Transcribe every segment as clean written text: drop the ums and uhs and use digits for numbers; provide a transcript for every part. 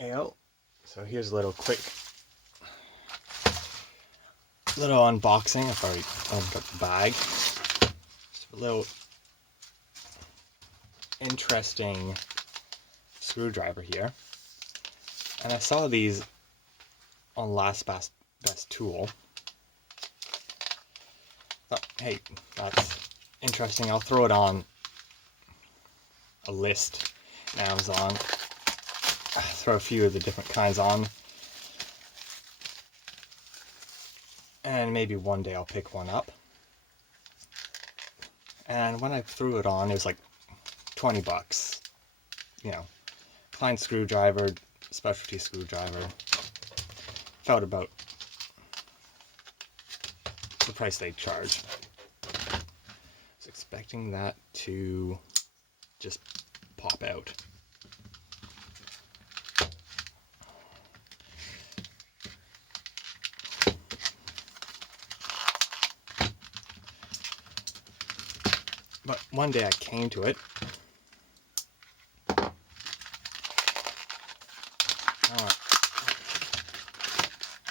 Ayo. So here's a little quick little unboxing. I've already opened up the bag. Just a little interesting screwdriver here. And I saw these on Last Best Tool. Thought, hey, that's interesting. I'll throw it on a list on Amazon. Throw a few of the different kinds on. And maybe one day I'll pick one up. And when I threw it on, it was like 20 bucks. You know, Klein screwdriver, specialty screwdriver. Felt about the price they charge. I was expecting that to just pop out. But one day I came to it.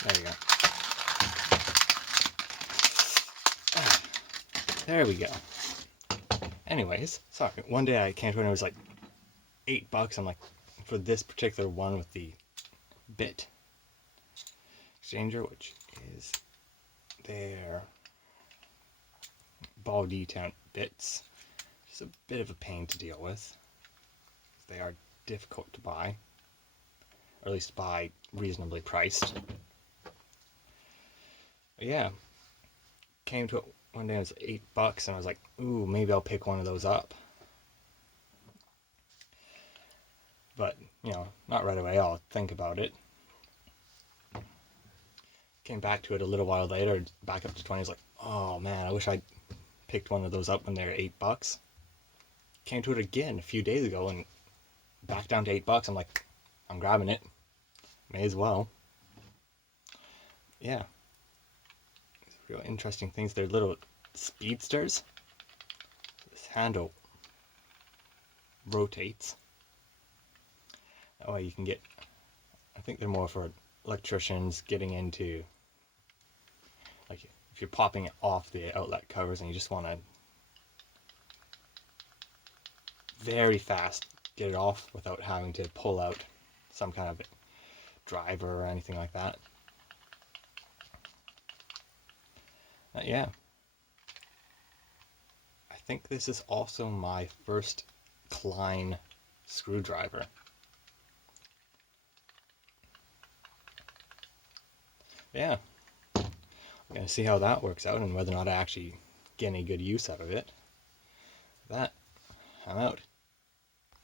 There we go. There we go. Anyways, sorry. One day I came to it and it was like $8. I'm like, for this particular one with the bit exchanger, which is their ball detent bits. Just a bit of a pain to deal with. They are difficult to buy, or at least buy reasonably priced. But yeah, came to it one day, it was $8, and I was like, ooh, maybe I'll pick one of those up. But, you know, not right away, I'll think about it. Came back to it a little while later, back up to 20, I was like, oh man, I wish I'd picked one of those up when they were $8. Came to it again a few days ago, and back down to $8. I'm like, I'm grabbing it. May as well. Yeah. Real interesting things. They're little speedsters. This handle rotates. That way you can get, I think they're more for electricians getting into, like if you're popping it off the outlet covers and you just want to very fast get it off without having to pull out some kind of driver or anything like that. Yeah. I think this is also my first Klein screwdriver. Yeah. I'm going to see how that works out and whether or not I actually get any good use out of it. That, I'm out.